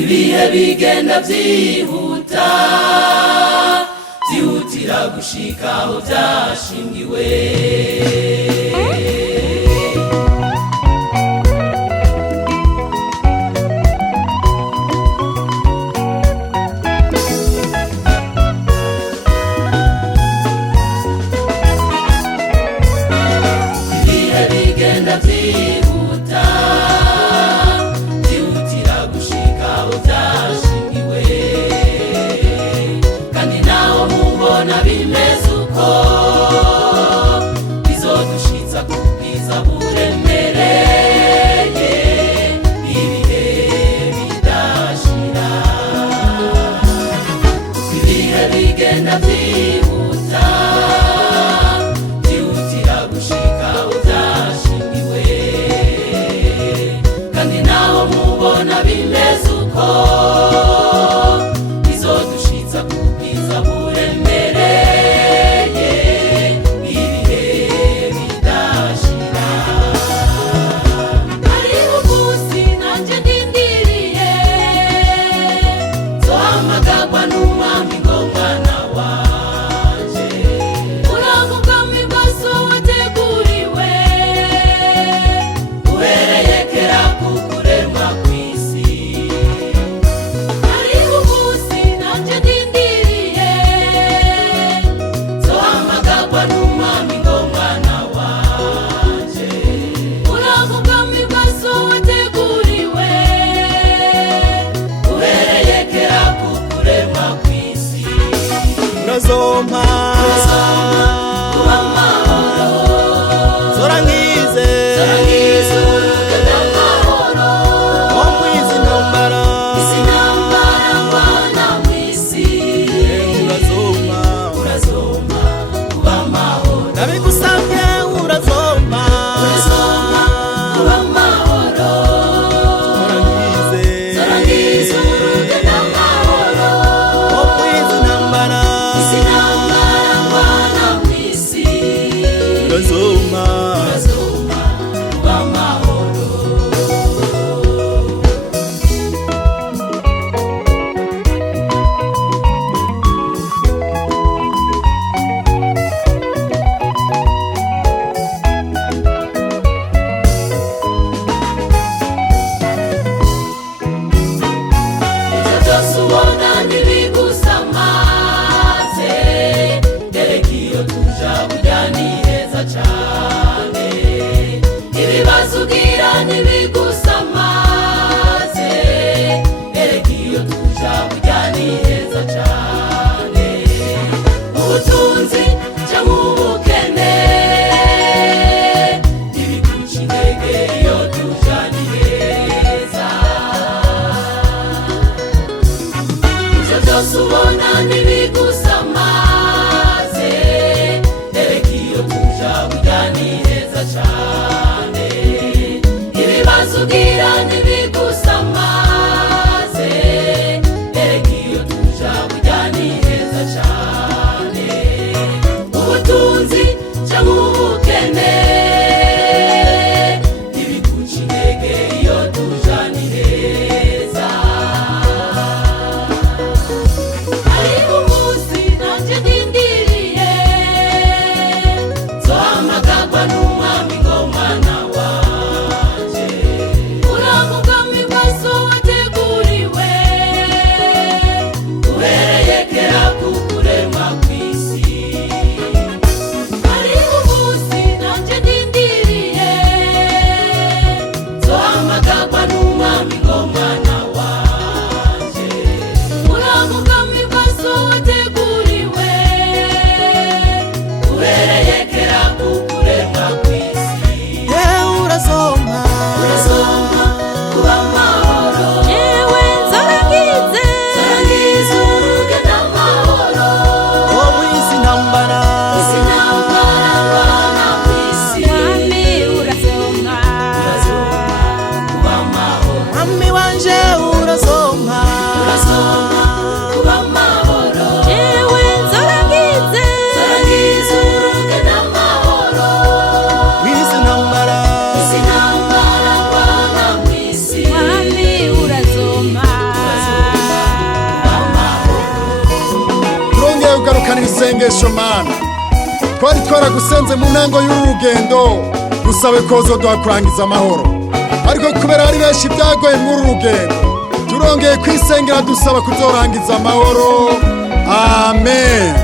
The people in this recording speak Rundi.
ibihe bigenda vyihuta vyihutira gushika aho vyashingiwe. Ibihe bigenda vyihuta vyihutira gushika aho vyashingiwe, kandi naho mubona bimeze uko bizodushitsa ku bwiza buremereye ibihe bidashira. Ibihe bigenda vyihuta vyihutira gushika aho vyashingiwe, kandi naho mubona bimeze uko bizodushitsa ku bwiza buremereye ibihe bidashira. Hariho umunsi nanje ndindiriye, nzohamagarwa n'umwami ngo mwana wanje, uramugambi bwose wateguriwe uhereye kera ku kuremwa kw'isi. Hariho umunsi nanje ndindiriye, nzohamagarwa n'umwami ngo mwana wanje, uramugambi bwose wateguriwe uhereye kera ku kuremwa kw'isi. Urazompa kuba amahoro, zora ngize urugendo amahoro, wo mwizi ntambara isi ntambara mbana mw'isi. urazompa Urazompa kuba amahoro, nabigusabye urazompa kuba amahoro, zora ngize urugendo amahoro, wo mwizi ntambara isi ntambara mbana mw'isi. urazompa Urazompa kuba amahoro. Ivyo vyose ubona ntibigusamaze, erega iyo tuja burya ni heza cane. Ibibazo ugira ntibigusamaze, erega iyo tuja burya ni heza cane. Ubutunzi canke ubukene ntibiguca intege, iyo tuja ni heza. Ivyo vyose ubona ntibigusamaze, erega iyo tuja burya ni heza cane. Ibibazo ugira ntibigusamaze, erega iyo tuja burya ni heza cane. Ubutunzi canke ubukene ntibiguca intege, iyo tuja ni heza. Hariho umunsi nanje ndindiriye, nzohamagarwa n'umwami ngo mwana wanje, uramugambi isengesho mana twari twaragusenze mu ntango y'urugendo dusabe kozo duhakurangiza amahoro ariko kubera ari benshi byagoye muri uru rugendo turongeye kwisengera dusaba kuzorangiza amahoro amen.